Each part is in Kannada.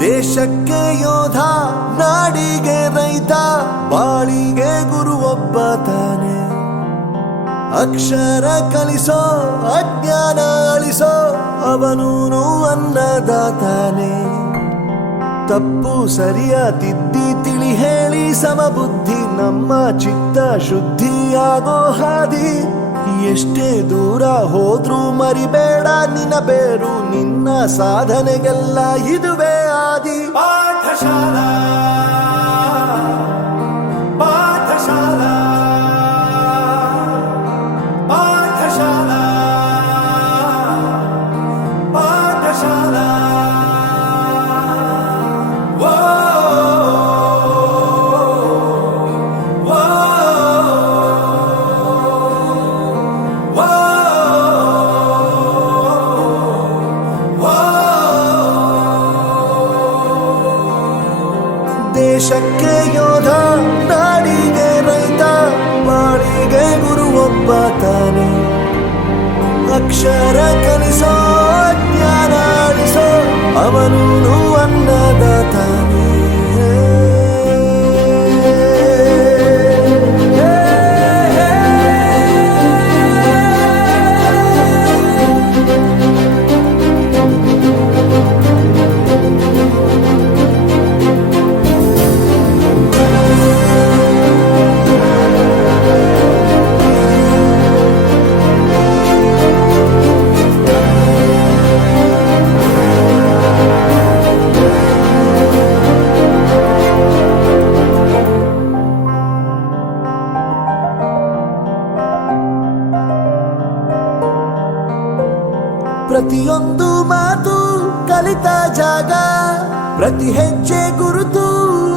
ದೇಶಕ್ಕೆ ಯೋಧ, ನಾಡಿಗೆ ರೈತ, ಬಾಳಿಗೆ ಗುರು ಒಬ್ಬ ತಾನೆ. ಅಕ್ಷರ ಕಲಿಸೋ, ಅಜ್ಞಾನ ಅಳಿಸೋ, ಅವನೂನು ಅನ್ನದಾತಾನೆ. ತಪ್ಪು ಸರಿಯ ತಿದ್ದಿ ತಿಳಿ ಹೇಳಿ ಸಮಬುದ್ಧಿ, ನಮ್ಮ ಚಿತ್ತ ಶುದ್ಧಿಯಾಗೋ ಹಾದಿ. ಎಷ್ಟೇ ದೂರ ಹೋದ್ರೂ ಮರಿಬೇಡ ನಿನ್ನ ಬೇರು, ನಿನ್ನ ಸಾಧನೆಗೆಲ್ಲ ಇದುವೇ ಆದಿ. ಪಾಠಶಾಲಾ ಪಾಠಶಾಲಾ ಪಾಠಶಾಲಾ ಪಾಠಶಾಲಾ. ದೇಶಕ್ಕೆ ಯೋಧ, ನಾಡಿಗೆ ರೈತ, ಬಾಳಿಗೆ ಗುರು ಒಬ್ಬ ತಾನೆ. ಅಕ್ಷರ ಕಲಿಸೋ, ಜ್ಞಾನ ಅಳಿಸೋ, ಅವನೂನು ಅನ್ನದಾತಾನೆ. ಪ್ರತಿಯೊಂದು ಮಾತು ಕಲಿತ ಜಾಗ, ಪ್ರತಿ ಹೆಜ್ಜೆ ಗುರುತು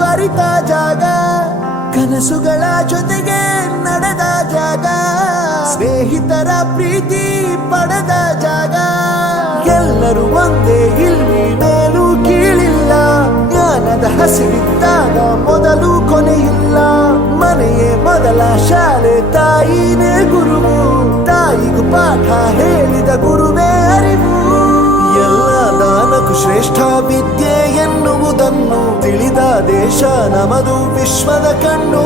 ಅರಿತ ಜಾಗ, ಕನಸುಗಳ ಜೊತೆಗೆ ನಡೆದ ಜಾಗ, ಸ್ನೇಹಿತರ ಪ್ರೀತಿ ಪಡೆದ ಜಾಗ. ಎಲ್ಲರೂ ಒಂದೇ, ಇಲ್ಲಿ ಮೇಲೂ ಕೀಳಿಲ್ಲ, ಜ್ಞಾನದ ಹಸಿವಿದ್ದಾಗ ಮೊದಲು ಕೊನೆಯಿಲ್ಲ. ಮನೆಯೇ ಮೊದಲ ಶಾಲೆ, ತಾಯಿನೇ ಗುರುವು, ತಾಯಿಗೂ ಪಾಠ ಹೇಳಿದ ಗುರುವೇ ಅರಿವು. ಎಲ್ಲ ದಾನಕ್ಕೂ ಶ್ರೇಷ್ಠ ವಿದ್ಯೆ ಎನ್ನುವುದನ್ನು ತಿಳಿದ ದೇಶ ನಮದು, ವಿಶ್ವದ ಕಣ್ಣು.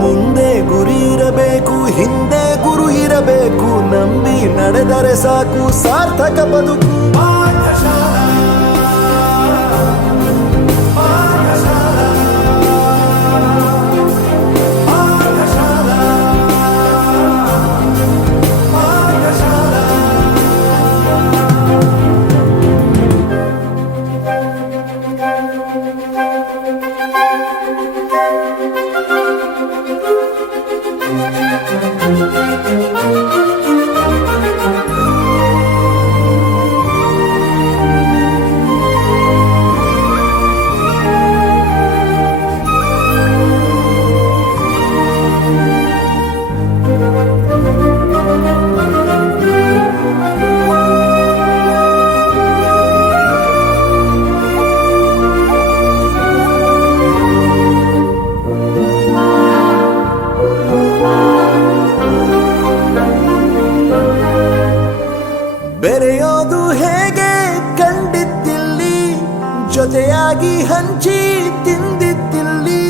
ಮುಂದೆ ಗುರಿ ಇರಬೇಕು, ಹಿಂದೆ ಗುರು ಇರಬೇಕು, ನಂಬಿ ನಡೆದರೆ ಸಾಕು ಸಾರ್ಥಕ ಬದುಕು. ಬೆರೆಯೋದು ಹೇಗೆ ಕಂಡಿದ್ದಿಲ್ಲಿ, ಜೊತೆಯಾಗಿ ಹಂಚಿ ತಿಂದಿದ್ದಿಲ್ಲಿ,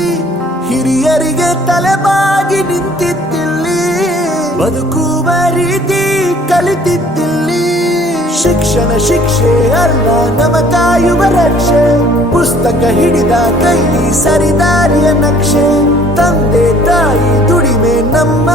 ಹಿರಿಯರಿಗೆ ತಲೆಬಾಗಿ ನಿಂತಿದ್ದಿಲ್ಲಿ, ಬದುಕುವ ರೀತಿ ಕಲಿತಿದ್ದಿಲ್ಲಿ. ಶಿಕ್ಷಣ ಶಿಕ್ಷೆ ಅಲ್ಲ, ನಮ ಕಾಯುವ ರಕ್ಷೆ, ಪುಸ್ತಕ ಹಿಡಿದ ಕೈ ಸರಿದಾರಿಯ ನಕ್ಷೆ. ತಂದೆ ತಾಯಿ ದುಡಿಮೆ ನಮ್ಮ